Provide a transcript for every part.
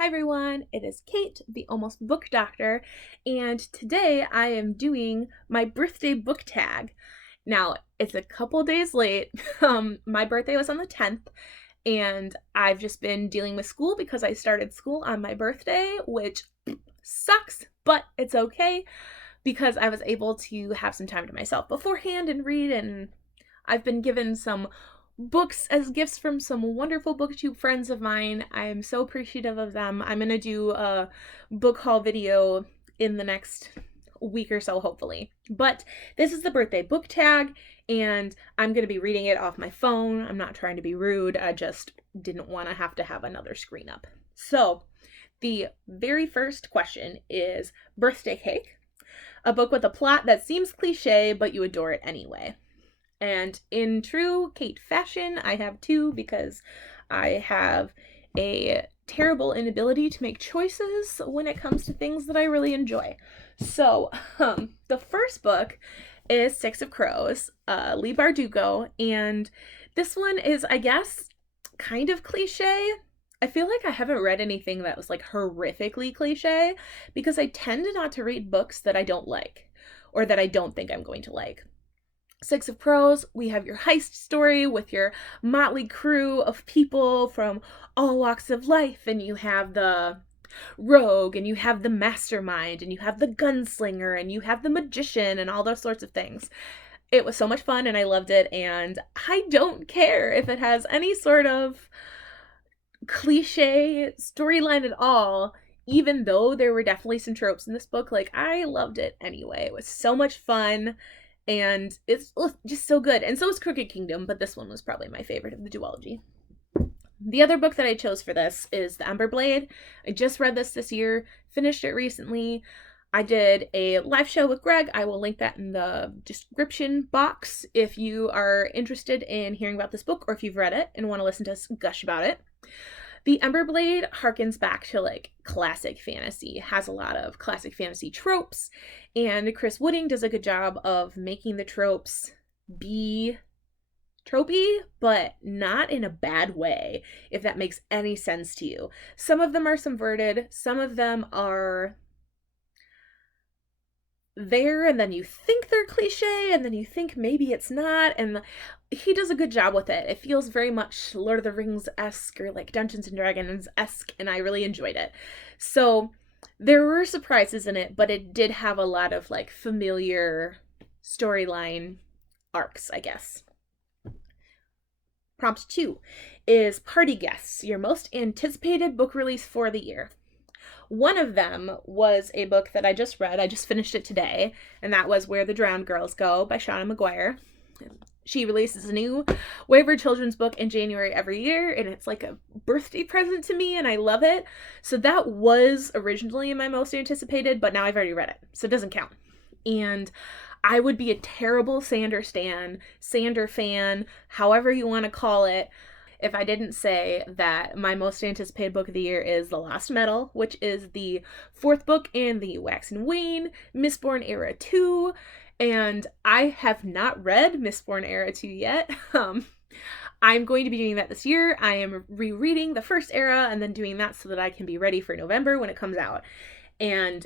Hi everyone, it is Kate, the Almost Book Doctor, and today I am doing my birthday book tag. Now, it's a couple days late. My birthday was on the 10th, and I've just been dealing with school because I started school on my birthday, which sucks, but it's okay because I was able to have some time to myself beforehand and read, and I've been given some books as gifts from some wonderful booktube friends of mine. I'm so appreciative of them. I'm going to do a book haul video in the next week or so, hopefully. But this is the birthday book tag, and I'm going to be reading it off my phone. I'm not trying to be rude. I just didn't want to have another screen up. So, the very first question is Birthday Cake, a book with a plot that seems cliche, but you adore it anyway. And in true Kate fashion, I have two because I have a terrible inability to make choices when it comes to things that I really enjoy. So, the first book is Six of Crows, Leigh Bardugo, and this one is, I guess, kind of cliche. I feel like I haven't read anything that was like horrifically cliche because I tend not to read books that I don't like or that I don't think I'm going to like. Six of Crows, we have your heist story with your motley crew of people from all walks of life, and you have the rogue, and you have the mastermind, and you have the gunslinger, and you have the magician, and all those sorts of things. It was so much fun, and I loved it, and I don't care if it has any sort of cliche storyline at all. Even though there were definitely some tropes in this book, like, I loved it anyway. It was so much fun, and it's just so good. And so is Crooked Kingdom, but this one was probably my favorite of the duology. The other book that I chose for this is The Ember Blade. I just read this year, finished it recently. I did a live show with Greg. I will link that in the description box if you are interested in hearing about this book or if you've read it and want to listen to us gush about it. The Ember Blade harkens back to like classic fantasy, has a lot of classic fantasy tropes, and Chris Wooding does a good job of making the tropes be tropey, but not in a bad way, if that makes any sense to you. Some of them are subverted, some of them are there and then you think they're cliche and then you think maybe it's not, and he does a good job with it. It feels very much Lord of the Rings-esque or like Dungeons and Dragons-esque, and I really enjoyed it. So there were surprises in it, but it did have a lot of like familiar storyline arcs, I guess. Prompt 2 is Party Guests, your most anticipated book release for the year. One of them was a book that I just read. I just finished it today, and that was Where the Drowned Girls Go by Shauna McGuire. She releases a new Wayward children's book in January every year, and it's like a birthday present to me, and I love it. So that was originally my most anticipated, but now I've already read it, so it doesn't count. And I would be a terrible Sander fan, however you want to call it, if I didn't say that my most anticipated book of the year is The Lost Metal, which is the fourth book in the Wax and Wane Mistborn Era 2, and I have not read Mistborn Era 2 yet. I'm going to be doing that this year. I am rereading the first era and then doing that so that I can be ready for November when it comes out. And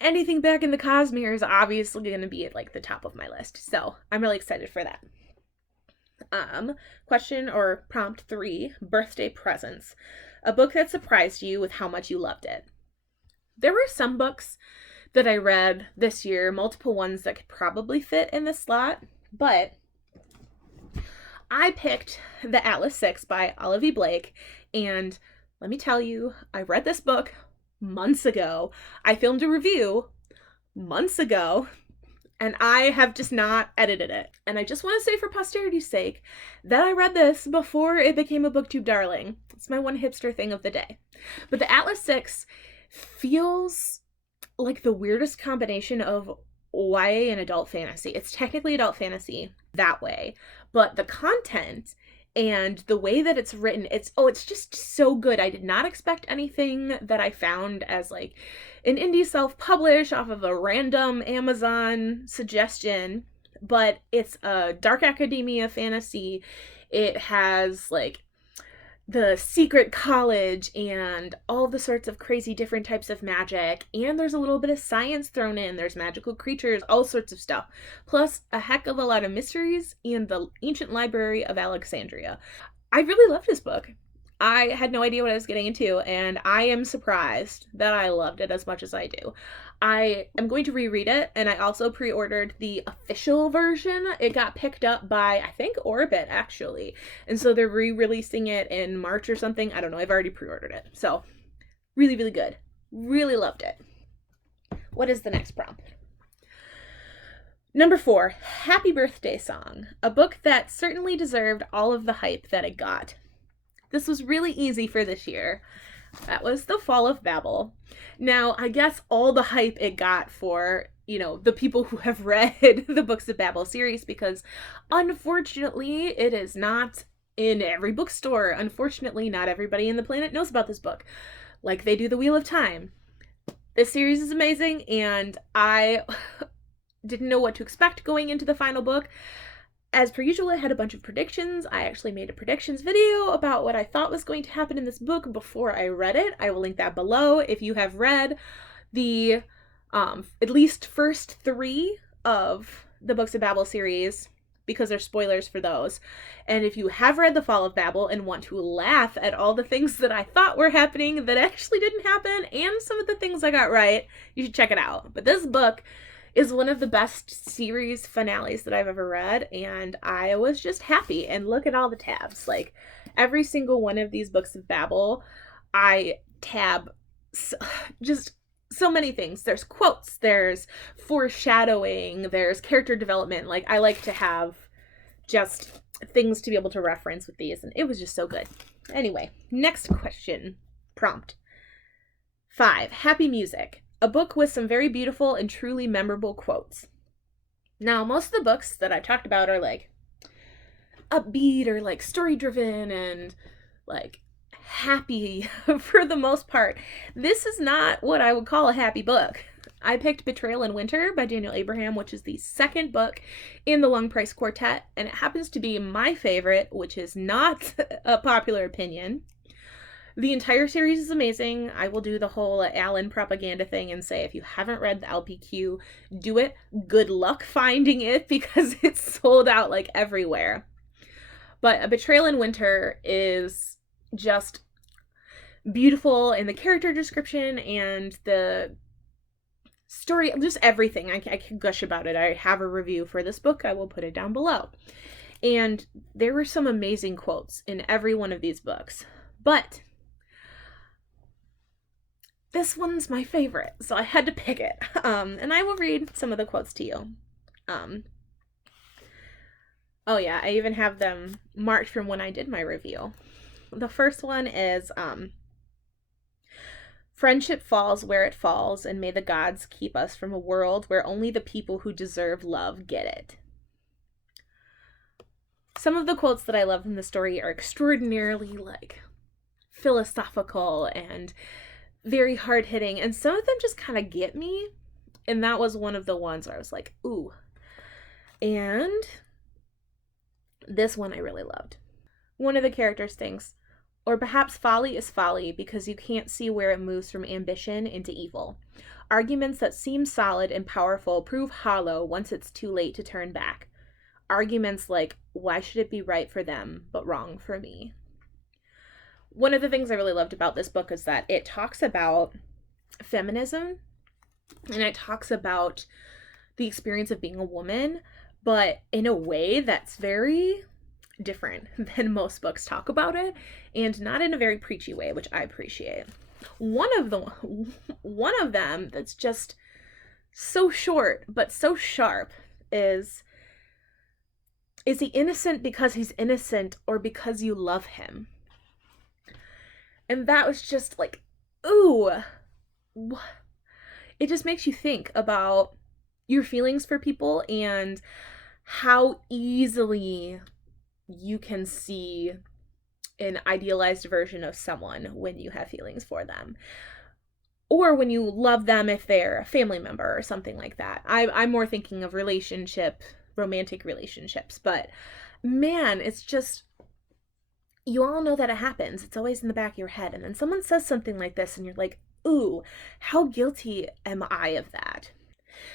anything back in the Cosmere is obviously going to be at like the top of my list, so I'm really excited for that. Question or prompt 3, Birthday Presents, a book that surprised you with how much you loved it. There were some books that I read this year, multiple ones that could probably fit in this slot, but I picked The Atlas 6 by Olivie Blake, and let me tell you, I read this book months ago. I filmed a review months ago, and I have just not edited it. And I just want to say for posterity's sake that I read this before it became a booktube darling. It's my one hipster thing of the day. But the Atlas 6 feels like the weirdest combination of YA and adult fantasy. It's technically adult fantasy that way, but the content and the way that it's written, it's just so good. I did not expect anything that I found as like an indie self-publish off of a random Amazon suggestion, but it's a dark academia fantasy. It has like the secret college and all the sorts of crazy different types of magic, and there's a little bit of science thrown in. There's magical creatures, all sorts of stuff, plus a heck of a lot of mysteries and the ancient library of Alexandria. I really loved this book. I had no idea what I was getting into, and I am surprised that I loved it as much as I do. I am going to reread it, and I also pre-ordered the official version. It got picked up by, I think, Orbit, actually. And so they're re-releasing it in March or something. I don't know. I've already pre-ordered it. So, really, really good. Really loved it. What is the next prompt? Number 4, Happy Birthday Song, a book that certainly deserved all of the hype that it got. This was really easy for this year. That was The Fall of Babel. Now, I guess all the hype it got for, the people who have read the Books of Babel series, because unfortunately, it is not in every bookstore. Unfortunately, not everybody on the planet knows about this book, like they do The Wheel of Time. This series is amazing, and I didn't know what to expect going into the final book. As per usual, I had a bunch of predictions. I actually made a predictions video about what I thought was going to happen in this book before I read it. I will link that below if you have read the at least first 3 of the Books of Babel series, because there's spoilers for those. And if you have read The Fall of Babel and want to laugh at all the things that I thought were happening that actually didn't happen, and some of the things I got right, you should check it out. But this book is one of the best series finales that I've ever read, and I was just happy. And look at all the tabs. Like, every single one of these Books of Babel, I tab just so many things. There's quotes, there's foreshadowing, there's character development. Like, I like to have just things to be able to reference with these, and it was just so good. Anyway, next question. Prompt 5, Happy Music, a book with some very beautiful and truly memorable quotes. Now, most of the books that I've talked about are like upbeat or like story driven and like happy for the most part. This is not what I would call a happy book. I picked Betrayal in Winter by Daniel Abraham, which is the second book in the Long Price Quartet, and it happens to be my favorite, which is not a popular opinion. The entire series is amazing. I will do the whole Alan propaganda thing and say if you haven't read the LPQ, do it. Good luck finding it, because it's sold out like everywhere. But A Betrayal in Winter is just beautiful in the character description and the story, just everything. I can gush about it. I have a review for this book. I will put it down below. And there were some amazing quotes in every one of these books. But this one's my favorite, so I had to pick it. And I will read some of the quotes to you. Oh yeah, I even have them marked from when I did my review. The first one is, friendship falls where it falls, and may the gods keep us from a world where only the people who deserve love get it. Some of the quotes that I love in the story are extraordinarily, like, philosophical and very hard-hitting, and some of them just kind of get me, and that was one of the ones where I was like, ooh. And this one I really loved. One of the characters thinks, or perhaps folly is folly because you can't see where it moves from ambition into evil. Arguments that seem solid and powerful prove hollow once it's too late to turn back. Arguments like, why should it be right for them but wrong for me? One of the things I really loved about this book is that it talks about feminism, and it talks about the experience of being a woman, but in a way that's very different than most books talk about it, and not in a very preachy way, which I appreciate. One of them that's just so short but so sharp is he innocent because he's innocent or because you love him? And that was just like, ooh. It just makes you think about your feelings for people and how easily you can see an idealized version of someone when you have feelings for them. Or when you love them if they're a family member or something like that. I'm more thinking of romantic relationships. But man, it's just you all know that it happens. It's always in the back of your head. And then someone says something like this, and you're like, ooh, how guilty am I of that?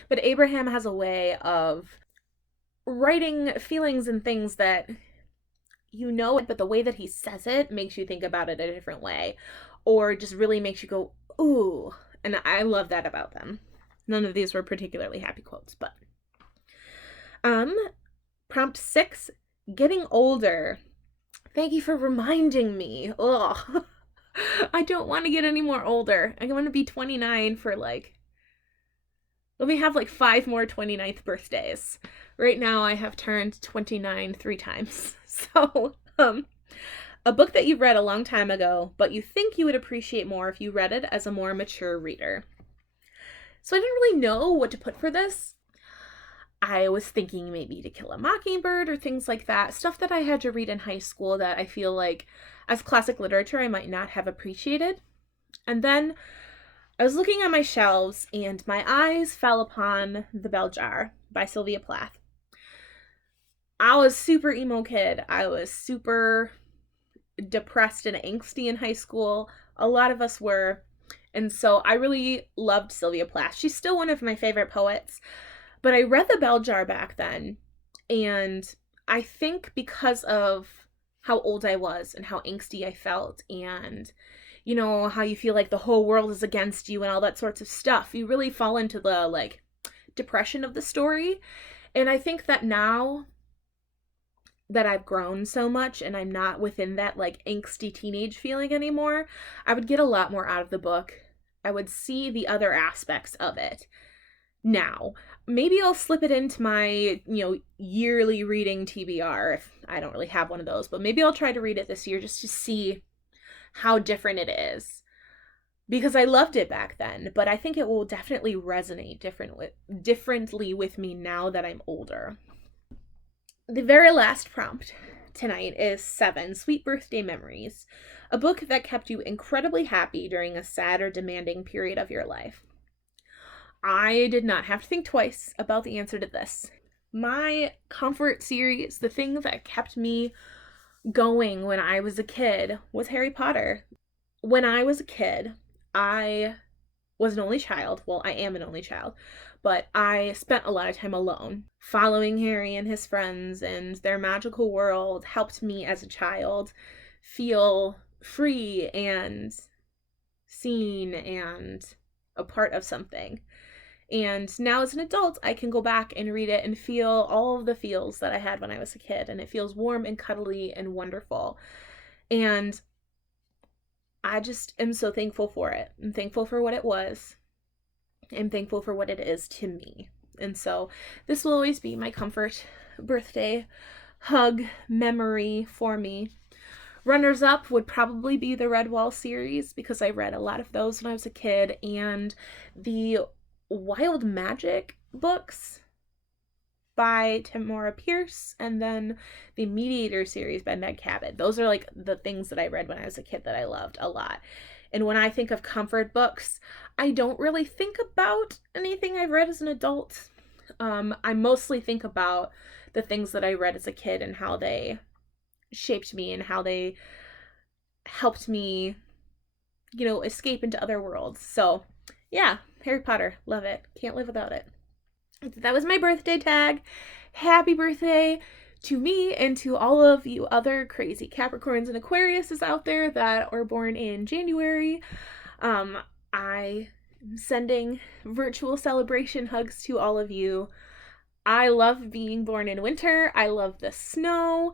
But Abraham has a way of writing feelings and things that you know it, but the way that he says it makes you think about it a different way, or just really makes you go, ooh. And I love that about them. None of these were particularly happy quotes, but um prompt 6, getting older. Thank you for reminding me. Ugh. I don't want to get any more older. I want to be 29 for let me have 5 more 29th birthdays. Right now I have turned 29 3 times. So, a book that you read a long time ago, but you think you would appreciate more if you read it as a more mature reader. So I didn't really know what to put for this. I was thinking maybe To Kill a Mockingbird or things like that. Stuff that I had to read in high school that I feel like as classic literature I might not have appreciated. And then I was looking at my shelves and my eyes fell upon The Bell Jar by Sylvia Plath. I was super emo kid. I was super depressed and angsty in high school. A lot of us were. And so I really loved Sylvia Plath. She's still one of my favorite poets. But I read The Bell Jar back then, and I think because of how old I was and how angsty I felt, and how you feel like the whole world is against you and all that sorts of stuff, you really fall into the depression of the story. And I think that now that I've grown so much and I'm not within that angsty teenage feeling anymore, I would get a lot more out of the book. I would see the other aspects of it. Now, maybe I'll slip it into my, yearly reading TBR if I don't really have one of those, but maybe I'll try to read it this year just to see how different it is. Because I loved it back then, but I think it will definitely resonate differently with me now that I'm older. The very last prompt tonight is 7, Sweet Birthday Memories, a book that kept you incredibly happy during a sad or demanding period of your life. I did not have to think twice about the answer to this. My comfort series, the thing that kept me going when I was a kid, was Harry Potter. When I was a kid, I was an only child. Well, I am an only child, but I spent a lot of time alone. Following Harry and his friends and their magical world helped me as a child feel free and seen and a part of something. And now as an adult, I can go back and read it and feel all of the feels that I had when I was a kid. And it feels warm and cuddly and wonderful. And I just am so thankful for it. I'm thankful for what it was. I'm thankful for what it is to me. And so this will always be my comfort birthday hug memory for me. Runners up would probably be the Redwall series because I read a lot of those when I was a kid, and the Wild Magic books by Tamora Pierce, and then the Mediator series by Meg Cabot. Those are the things that I read when I was a kid that I loved a lot. And when I think of comfort books, I don't really think about anything I've read as an adult. I mostly think about the things that I read as a kid and how they shaped me and how they helped me, escape into other worlds. So, yeah, Harry Potter, love it. Can't live without it. That was my birthday tag. Happy birthday to me and to all of you other crazy Capricorns and Aquariuses out there that are born in January. I am sending virtual celebration hugs to all of you. I love being born in winter. I love the snow.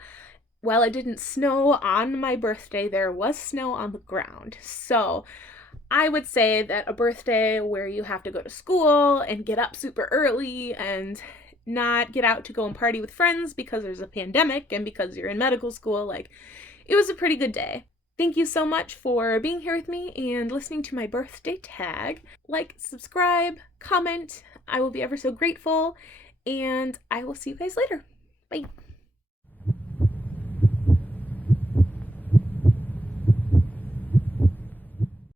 Well, it didn't snow on my birthday. There was snow on the ground. So I would say that a birthday where you have to go to school and get up super early and not get out to go and party with friends because there's a pandemic and because you're in medical school, it was a pretty good day. Thank you so much for being here with me and listening to my birthday tag. Subscribe, comment. I will be ever so grateful, and I will see you guys later. Bye.